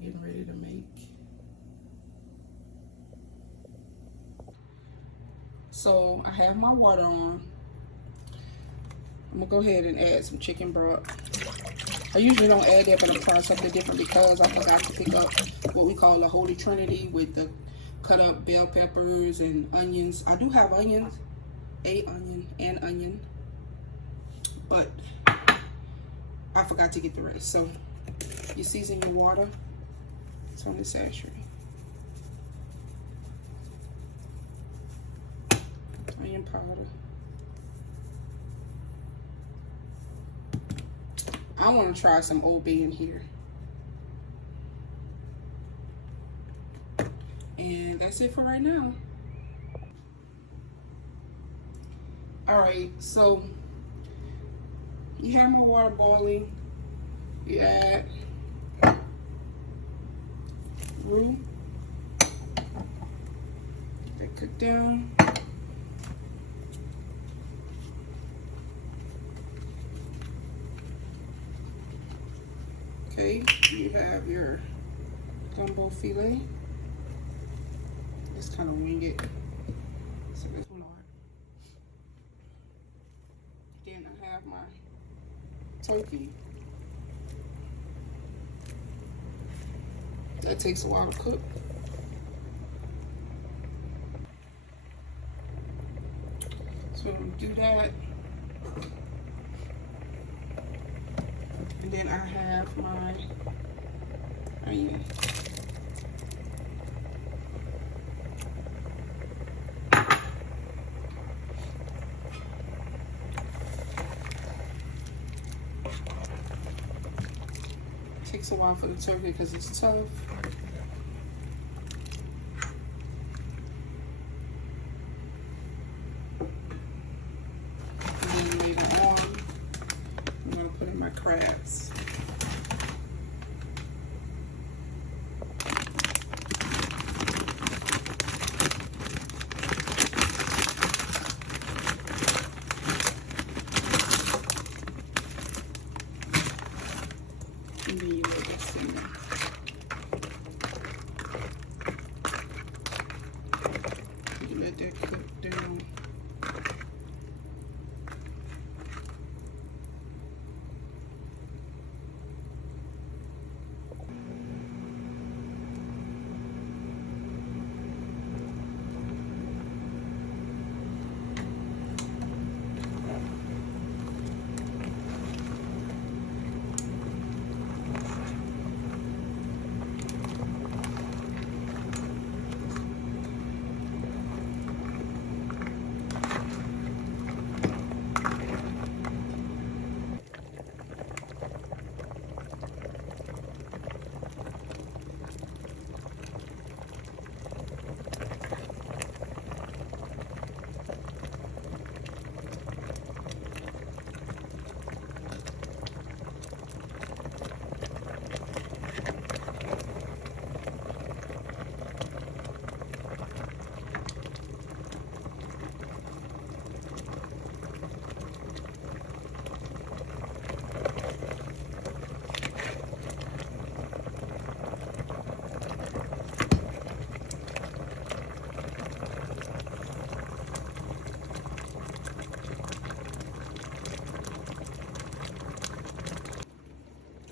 getting ready to make. So I have my water on. I'm gonna go ahead and add some chicken broth. I usually don't add that, but I'm trying something different because I forgot to pick up what we call the Holy Trinity with the cut up bell peppers and onions. I do have onions, an onion, but I forgot to get the rest. So you season your water. It's on the sachet. Onion powder. I want to try some Old Bay in here. And that's it for right now. Alright, so you have my water boiling. You add roux. That cook down. Okay, you have your gumbo filet. Let's kind of wing it. So this one on. Then I have my turkey. That takes a while to cook. So I'm gonna do that. And then I have my onion. Takes a while for the turkey because it's tough. And then later on, I'm gonna put in my crabs. And then you let that simmer. You let that cook down.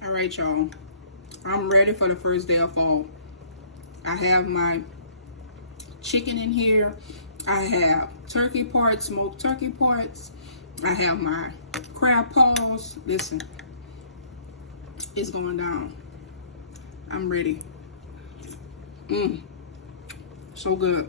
All right, y'all. I'm ready for the first day of fall. I have my chicken in here. I have turkey parts, smoked turkey parts. I have my crab paws. Listen, it's going down. I'm ready. So good.